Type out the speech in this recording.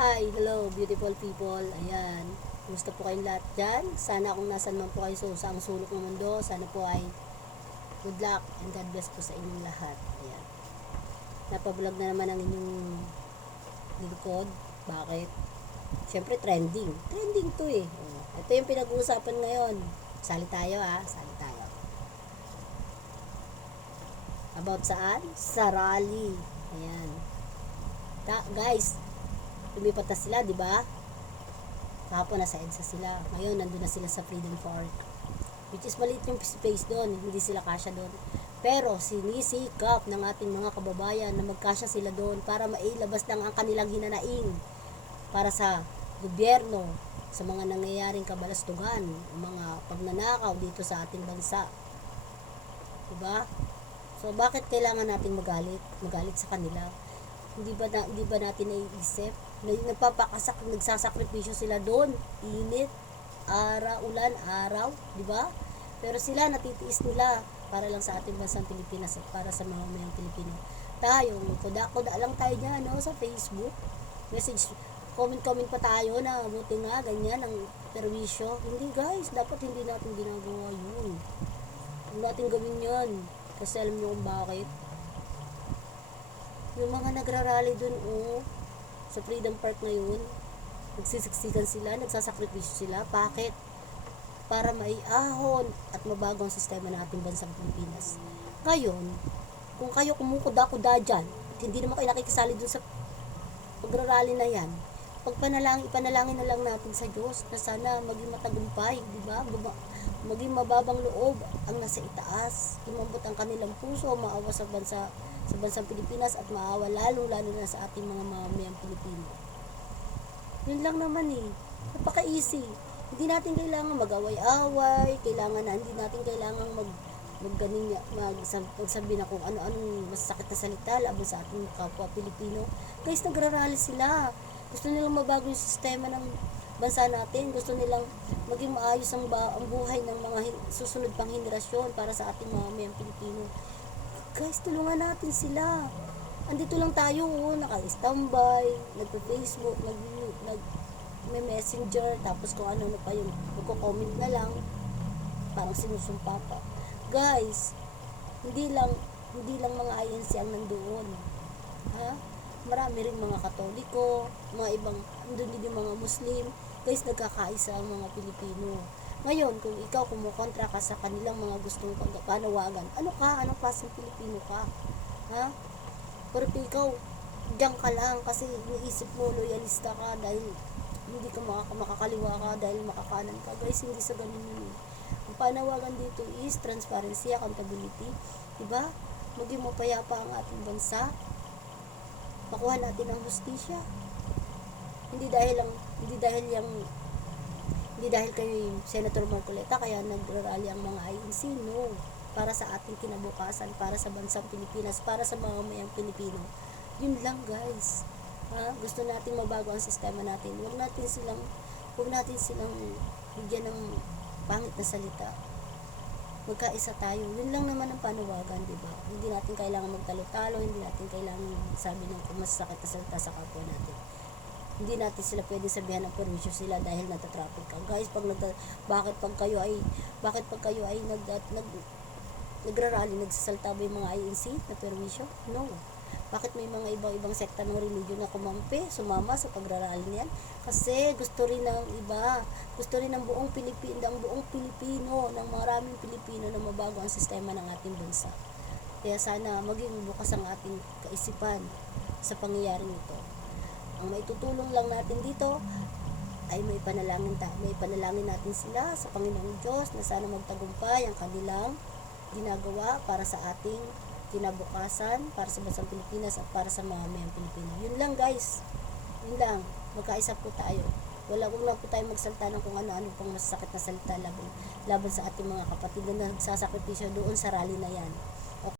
Hi, hello beautiful people. Ayan, kumusta po kayong lahat dyan? Sana kung nasan man po kayo sa ang sulok ng mundo, sana po ay good luck and God bless po sa inyong lahat. Ayan, napablog na naman ang inyong lingkod. Bakit? Siyempre trending to eh. Ito yung pinag-uusapan ngayon. Sali tayo, sali tayo. About saan? Sa rally. Ayan, guys, lumipat na sila, di ba? Kahapon nasa EDSA sila. Ngayon, nandun na sila sa Freedom Park. Which is maliit yung space doon. Hindi sila kasya doon. Pero, sinisikap ng ating mga kababayan na magkasya sila doon para mailabas lang ang kanilang hinanaing para sa gobyerno, sa mga nangyayaring kabalastugan, mga pagnanakaw dito sa ating bansa. Diba? So, bakit kailangan natin magalit? Magalit sa kanila? Hindi ba natin naiisip na nagsasakripisyo sila doon, init, ulan, araw, di ba? Pero sila natitiis nila para lang sa ating bansang Pilipinas at para sa mga mamayang Pilipino. Tayo, kuda lang tayo diyan, no, sa Facebook. Message, comment pa tayo na buti nga ganyan ang perwisyo. Hindi guys, dapat hindi natin ginagawa yun. Huwag natin gawin yun. Kasi alam niyo kung bakit. Yung mga nagrarally dun, sa Freedom Park ngayon, nagsisiksikan sila, nagsasakripisyo sila. Bakit? Para maiahon at mabago ang sistema ng ating bansang Pilipinas. Ngayon, kung kayo kumukuda-kuda dyan, at hindi naman kayo nakikisali dun sa pagrarally na yan, ipanalangin na lang natin sa Diyos na sana maging matagumpay, di ba? Maging mababang loob ang nasa itaas, lumambot ang kanilang puso, maawa sa bansang Pilipinas at maawa lalo na sa ating mga mamamayang Pilipino. Yun lang naman napaka-easy. Hindi natin kailangan mag-away-away, hindi natin kailangan magsabi na kung ano-anong masakit na salita laban sa ating kapwa Pilipino. Guys, nagrarally sila. Gusto nilang mabago yung sistema ng bansa natin. Gusto nilang maging maayos ang buhay ng mga susunod pang henerasyon para sa ating mamamayang Pilipino. Guys, tulungan natin sila. Andito lang tayo, naka-standby, nagpa-Facebook, may messenger, tapos kung ano pa yung magko-comment na lang, parang sinusumpa pa. Guys, hindi lang mga INC ang nandoon. Marami rin mga Katoliko, mga ibang, andun din yung mga Muslim. Guys, nagkakaisa ang mga Pilipino. Ngayon, kung ikaw kumukontra ka sa kanilang mga gustong panawagan, anong klaseng Pilipino ka? Pero ikaw, diyan ka lang kasi iniisip mo, loyalista ka dahil hindi ka makakaliwa ka dahil makakanan ka. Guys, hindi sa ganun yun. Ang panawagan dito is transparency, accountability. Diba? Maging mapayapa ang ating bansa. Makuha natin ang hustisya. Hindi dahil kay Senator Marcoleta kaya nagrarally ang mga INC, no. Para sa ating kinabukasan, para sa bansang Pilipinas, para sa mga mamayang Pilipino. Yun lang guys. Gusto nating mabago ang sistema natin. Huwag natin silang bigyan ng pangit na salita. Magkaisa tayo. Yun lang naman ang panawagan, di ba? Hindi natin kailangan magtalo-talo, hindi natin kailangan sabi ng masakit na salita sa kapwa natin. Hindi natin sila pwede sabihan ng perwisyo sila dahil natatraffic ka. Guys, bakit pag kayo ay nagrarally, nagsasalta ba yung mga INC na perwisyo? No. Bakit may mga ibang sekta ng religion na sumama sa pagrarally niyan? Kasi gusto rin ng buong Pilipino, ng maraming Pilipino na mabago ang sistema ng ating bansa. Kaya sana maging bukas ang ating kaisipan sa pangyayaring ito. Ang maitutulong lang natin dito ay may panalangin natin sila sa Panginoong Diyos na sana magtagumpay ang kanilang ginagawa para sa ating kinabukasan, para sa bansang Pilipinas at para sa mga mamayang Pilipino. Yun lang guys. Yun lang. Magkaisa po tayo. Huwag lang po tayo magsalita ng kung ano-ano pang masasakit na salita laban sa ating mga kapatid na nagsasakripisyo doon sa rally na yan.